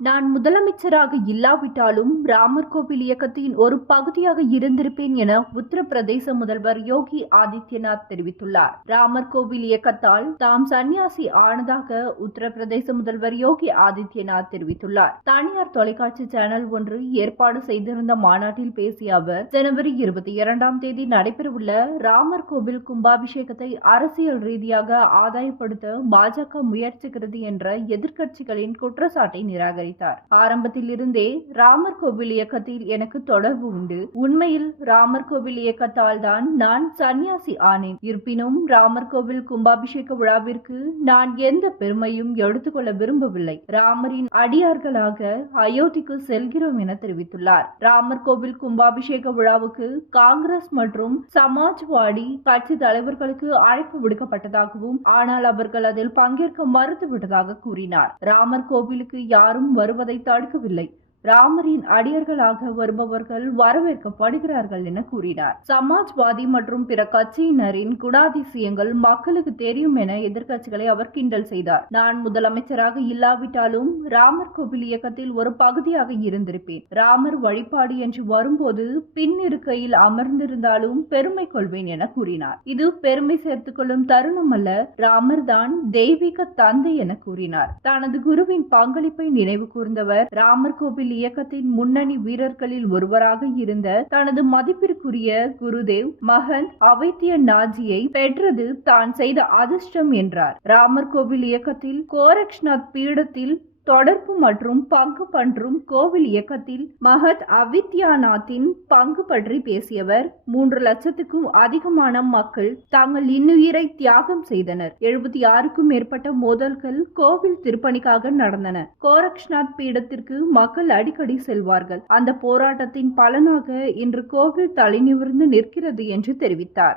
நான் முதலமைச்சராக இல்லாவிட்டாலும் ராமர் கோவில் இயக்கத்தின் ஒரு பகுதியாக இருந்திருப்பேன் என உத்தரப்பிரதேச முதல்வர் யோகி ஆதித்யநாத் தெரிவித்துள்ளார். ராமர் கோவில் இயக்கத்தால் தாம் சன்னியாசி ஆனதாக உத்தரப்பிரதேச முதல்வர் யோகி ஆதித்யநாத் தெரிவித்துள்ளார். தனியார் தொலைக்காட்சி சேனல் ஒன்று ஏற்பாடு செய்திருந்த மாநாட்டில் பேசிய அவர் ஜனவரி இருபத்தி இரண்டாம் தேதி நடைபெறவுள்ள ராமர் கோவில் கும்பாபிஷேகத்தை அரசியல் ரீதியாக ஆதாயப்படுத்த பாஜக முயற்சிக்கிறது என்ற எதிர்க்கட்சிகளின் குற்றச்சாட்டை நிராகரி ஆரம்பத்தில் இருந்தே ராமர் கோவில் இயக்கத்தில் எனக்கு தொடர்பு உண்டு. உண்மையில் ராமர் கோவில் இயக்கத்தால் தான் நான் சன்னியாசி ஆனேன். இருப்பினும் ராமர் கோவில் கும்பாபிஷேக விழாவிற்கு நான் எந்த பெருமையும் எடுத்துக்கொள்ள விரும்பவில்லை. ராமரின் அடியார்களாக அயோத்திக்கு செல்கிறோம் என தெரிவித்துள்ளார். ராமர் கோவில் கும்பாபிஷேக விழாவுக்கு காங்கிரஸ் மற்றும் சமாஜ்வாடி கட்சி தலைவர்களுக்கு அழைப்பு விடுக்கப்பட்டதாகவும் ஆனால் அவர்கள் அதில் பங்கேற்க மறுத்துவிட்டதாக கூறினார். ராமர் கோவிலுக்கு யாரும் வருவதை தடுக்கவில்லை ராமரின் அடியர்களாக வருபவர்கள் வரவேற்கப்படுகிறார்கள் என கூறினார். சமாஜ்வாதி மற்றும் பிற கட்சியினரின் குணாதிசயங்கள் மக்களுக்கு தெரியும் என எதிர்க்கட்சிகளை அவர் கிண்டல் செய்தார். நான் முதலமைச்சராக இல்லாவிட்டாலும் ராமர் கோவில் இயக்கத்தில் ஒரு பகுதியாக இருந்திருப்பேன். ராமர் வழிபாடு என்று வரும்போது பின் இருக்கையில் அமர்ந்திருந்தாலும் பெருமை கொள்வேன் என கூறினார். இது பெருமை சேர்த்துக் கொள்ளும் தருணம் அல்ல ராமர் தான் தெய்வீக தந்தை என கூறினார். தனது குருவின் பங்களிப்பை நினைவு கூர்ந்தவர் ராமர் கோவில் இயக்கத்தின் முன்னணி வீரர்களில் ஒருவராக இருந்த தனது மதிப்பிற்குரிய குருதேவ் மகந்த் அவைத்திய நாஜியை பெற்றது தான் செய்த அதிர்ஷ்டம் என்றார். ராமர் கோவில் இயக்கத்தில் கோரக்ஷ்நாத் பீடத்தில் தொடர்பு மற்றும் பங்கு பன்றும் கோவில் இயக்கத்தில் மகத் அவித்யாநாத்தின் பங்கு பற்றி பேசியவர் மூன்று லட்சத்துக்கும் அதிகமான மக்கள் தாங்கள் இன்னுயிரை தியாகம் செய்தனர். எழுபத்தி ஆறுக்கும் மேற்பட்ட மோதல்கள் கோவில் திருப்பணிக்காக நடந்தன. கோரக்ஷ்நாத் பீடத்திற்கு மக்கள் அடிக்கடி செல்வார்கள். அந்த போராட்டத்தின் பலனாக இன்று கோவில் தலைநிமிர்ந்து நிற்கிறது என்று தெரிவித்தார்.